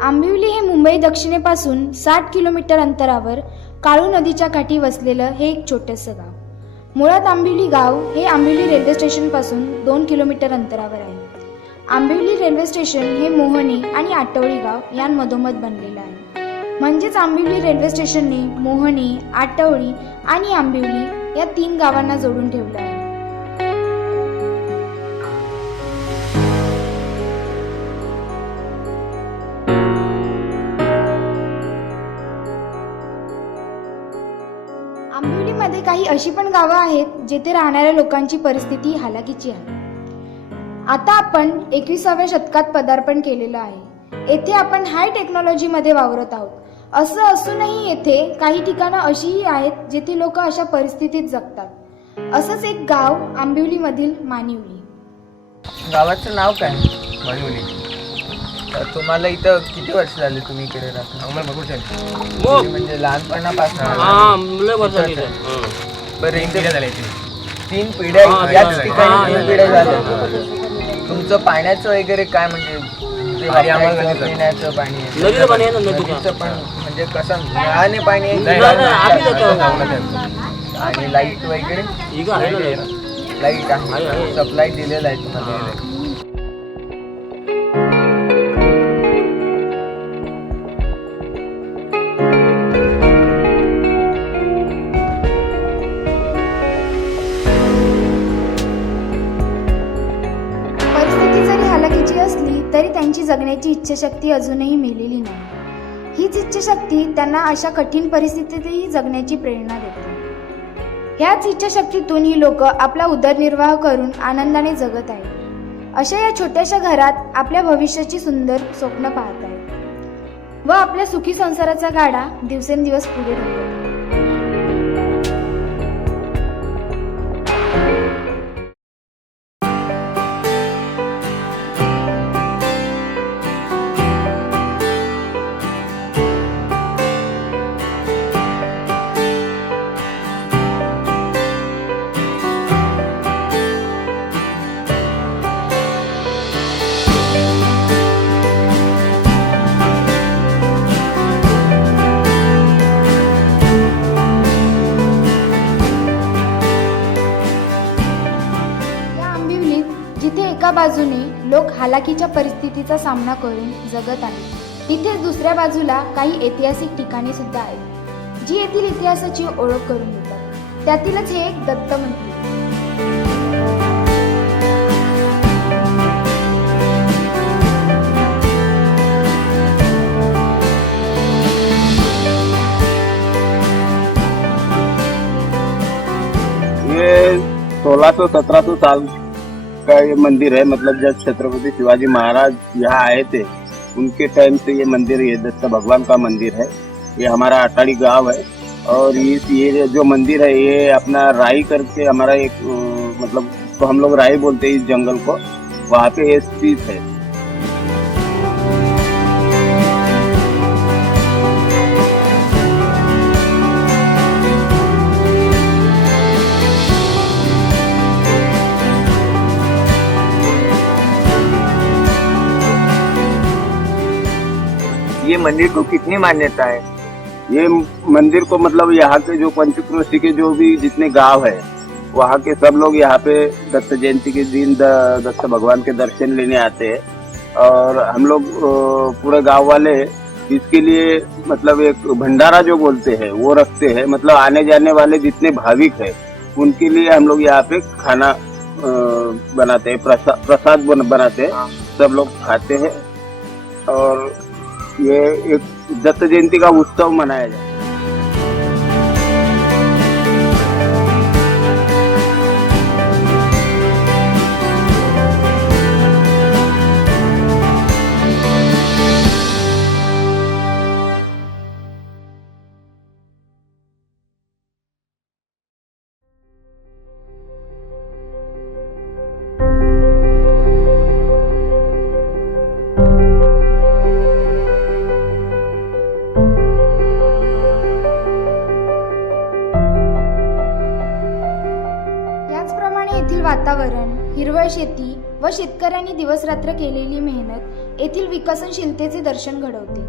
आंबिवली हे मुंबई दक्षिणेपासून 60 किलोमीटर अंतरावर काळू नदीच्या काठी वसलेलं हे एक छोटंसं गाव। मुळात आंबिवली गाव हे आंबिवली रेल्वे स्टेशनपासून 2 किलोमीटर अंतरावर आहे। आंबिवली रेल्वे स्टेशन हे मोहनी आणि आटवळी गाव यांमधोमध बनलेलं आहे। म्हणजेच आंबिवली रेल्वे स्टेशनने मोहनी, आटवळी आणि आंबिवली या 3 गावांना जोडून ठेवलं आहे। आंबिवलीमध्ये काही अशी पण गावं आहेत जेथे राहणाऱ्या लोकांची परिस्थिती हालाकीची आहे। आता आपण 21व्या शतकात पदार्पण केलेलं आहे। येथे आपण हाय टेक्नॉलॉजीमध्ये वावरत आहोत। असं असूनही येथे काही ठिकाणं अशीही आहेत जेथे लोक अशा परिस्थितीत जगतात। असंच एक गाव आंबिवलीमधील मानिवली। गावाचं नाव काय? मानिवली। तुम्हाला इथं किती वर्ष झाले तुम्ही इकडे राहता? आम्हाला भरपूर झाले म्हणजे लहानपणापासून? बरं, 3 पिढ्या झाल्या 3 पिढ्या याच ठिकाणी 3 पिढ्या झाल्या। तुमचं पाण्याचं वगैरे काय म्हणजे पिण्याचं पाणी नदीचं पण म्हणजे कसं नळाने पाणी आणि लाईट वगैरे? लाईट आहे, सप्लाय दिलेला आहे तुम्हाला? तरी त्यांची जगण्याची इच्छाशक्ती अजूनही मेलेली नाही। हीच इच्छाशक्ती त्यांना अशा कठीण परिस्थितीतही जगण्याची प्रेरणा देते। ह्याच इच्छाशक्तीतून ही लोक आपला उदरनिर्वाह करून आनंदाने जगत आहेत। अशा या छोट्याशा घरात आपल्या भविष्याची सुंदर स्वप्न पाहत आहेत व आपल्या सुखी संसाराचा गाडा दिवसेंदिवस पुढे ढकलत आहेत। एका बाजूने लोक हालाकीच्या परिस्थितीचा सामना करून जगत आहेत, तिथेच दुसऱ्या बाजूला काही ऐतिहासिक ठिकाणे सुद्धा आहेत जी येथील इतिहासाची ओळख करून देतात। त्यातीलच हे एक दत्त मंदिर। ये 1600-1700 साल का ये मंदिर है। मतलब जब छत्रपति शिवाजी महाराज यहाँ आए थे उनके टाइम से ये मंदिर, ये दत्त भगवान का मंदिर है। ये हमारा अटाड़ी गांव है और ये जो मंदिर है ये अपना राई करके हमारा एक मतलब तो हम लोग राई बोलते हैं इस जंगल को, वहाँ पे ये स्थित है। ये मंदिर को कितनी मान्यता है? ये मंदिर को मतलब यहाँ के जो पंचक्रोशी के जो भी जितने गांव है वहाँ के सब लोग यहाँ पे दत्त जयंती के दिन दत्त भगवान के दर्शन लेने आते हैं। और हम लोग पूरे गांव वाले इसके लिए मतलब एक भंडारा जो बोलते हैं वो रखते हैं। मतलब आने जाने वाले जितने भाविक है उनके लिए हम लोग यहाँ पे खाना बनाते हैं, प्रसाद बनाते हैं, सब लोग खाते हैं। और ये एक दत्त जयंती का उत्सव मनाया जाए। त्याचप्रमाणे येथील वातावरण, हिरवळ शेती व शेतकऱ्यांनी दिवसरात्र केलेली मेहनत येथील विकसनशीलतेचे दर्शन घडवते.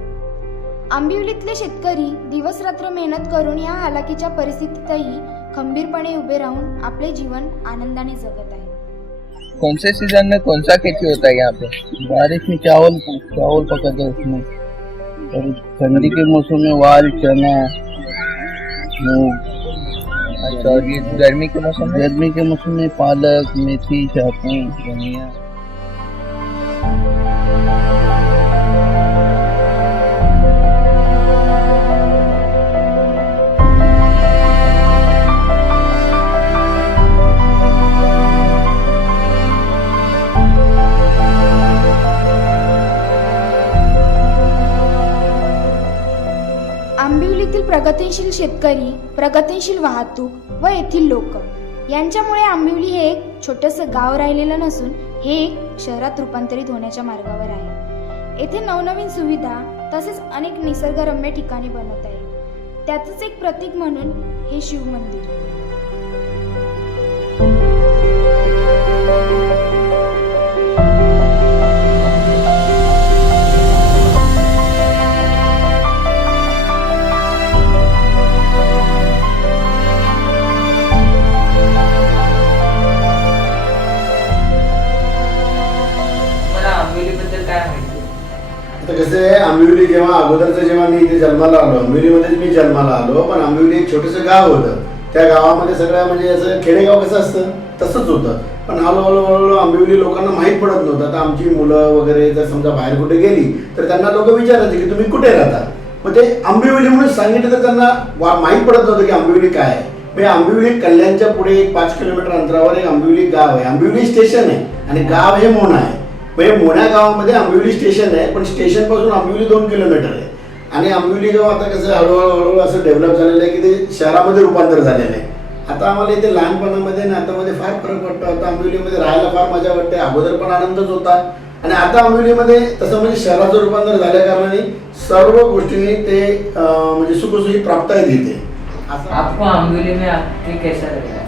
आंबिवलीतले शेतकरी दिवसरात्र मेहनत करून या हालाकीच्या परिस्थितीतही खंबीरपणे उभे राहून आपले जीवन आनंदाने जगत आहे. कौन से सीजन में कौन सा खेती होता है यहाँ पे? बारिश में चावल पकाते हैं उसमें, और ठंडी के मौसम में वाल, चना, मूंग। अच्छा, और ये गर्मी के मौसम में? गर्मी के मौसम में पालक, मेथी, चाकू, धनिया। आंबिवलीतील प्रगतिशील शेतकरी, प्रगतिशील वाहतूक व येथील लोक यांच्यामुळे आंबिवली हे एक छोटंसं गाव राहिलेलं नसून हे एक शहरात रूपांतरित होण्याच्या मार्गावर आहे. येथे नवनवीन सुविधा तसेच अनेक निसर्गरम्य ठिकाणे बनत आहे. त्याचंच एक प्रतीक म्हणून हे शिव मंदिर. आंबिवलीबद्दल काय माहिती? आता कसं आहे, आंबिवली जेव्हा मी इथे जन्माला आलो, आंबिवलीमध्येच मी जन्माला आलो, पण आंबिवली एक छोटंसं गाव होतं. त्या गावामध्ये सगळं म्हणजे असं खेडेगाव कसं असतं तसंच होतं. पण हळूहळू आंबिवली लोकांना माहीत पडत नव्हतं. आता आमची मुलं वगैरे जर समजा बाहेर कुठे गेली तर त्यांना लोक विचारायचे की तुम्ही कुठे राहता, मग ते आंबिवली म्हणून सांगितलं तर त्यांना माहीत पडत नव्हतं की आंबिवली काय आहे. म्हणजे आंबिवली कल्याणच्या पुढे एक 5 किलोमीटर अंतरावर एक आंबिवली गाव आहे. आंबिवली स्टेशन आहे आणि गाव हे मोना आहे. म्हणजे मोन्या गावामध्ये आंबिवली स्टेशन आहे, पण स्टेशन पासून आंबिवली 2 किलोमीटर आहे. आणि आंबिवली गाव आता कसं हळूहळू असं डेव्हलप झालेलं आहे की ते शहरामध्ये रूपांतर झालेलं आहे. आता आम्हाला इथे लहानपणामध्ये आणि आतामध्ये फार फरक वाटतो. आता आंबिवलीमध्ये राहायला फार मजा वाटते. अगोदर पण आनंदच होता आणि आता आंबिवलीमध्ये तसं म्हणजे शहराचं रूपांतर झाल्या कारणाने सर्व गोष्टींनी ते म्हणजे सुखसोयी प्राप्त आहेत इथे. आपको आंबिवली में आके कैसा लगा?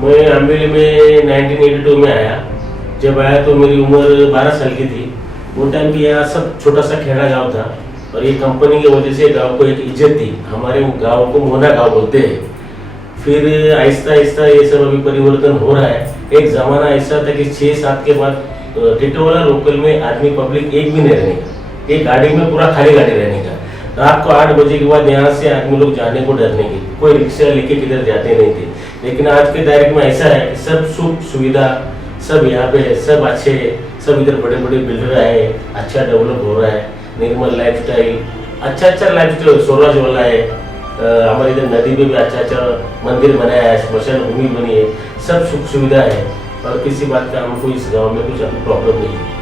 मैं आंबिवली में 1982 में आया। जब आया तो मेरी उम्र 12 साल की थी। वो टाइम भी यहाँ सब छोटा सा खेड़ा गांव था और ये कंपनी की वजह से गांव को एक इज्जत थी। हमारे गांव को मोना गांव बोलते हैं। फिर आहिस्ता आहिस्ता ये सब अभी परिवर्तन हो रहा है। एक ज़माना ऐसा था कि 6-7 के बाद टिटोला लोकल में आदमी पब्लिक एक भी नहीं रहने का, एक गाड़ी में पूरा खाली गाड़ी रहने का। रात को 8 बजे के बाद यहाँ से आदमी लोग जाने को डरने की, कोई रिक्शा लेके किधर जाते नहीं थे। लेकिन आज के तारीख में ऐसा है कि सब सुख सुविधा सब यहाँ पे है, सब अच्छे, सब इधर बड़े बड़े बिल्डर आए, अच्छा डेवलप हो रहा है, निर्मल लाइफस्टाइल, अच्छा लाइफस्टाइल स्वराज वाला है। हमारे इधर नदी पे भी अच्छा मंदिर बनाया है, स्मशान भूमि बनी है, सब सुख सुविधा है और किसी बात का हमको इस गांव में कुछ अभी प्रॉब्लम नहीं है।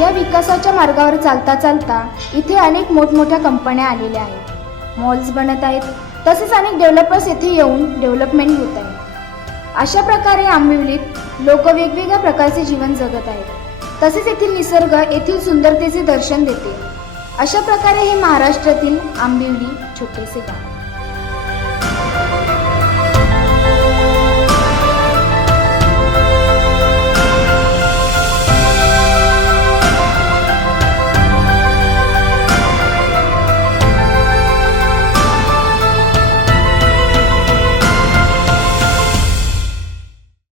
या विकासाच्या मार्गावर चालता चालता इथे अनेक मोठमोठ्या कंपन्या आलेल्या आहेत, मॉल्स बनत आहेत, तसेच अनेक डेव्हलपर्स येथे येऊन डेव्हलपमेंट होत आहे. अशा प्रकारे आंबिवलीत लोक वेगवेगळ्या प्रकारचे जीवन जगत आहेत. तसेच येथील निसर्ग येथील सुंदरतेचे दर्शन देते. अशा प्रकारे हे महाराष्ट्रातील आंबिवली छोटेसे गाव.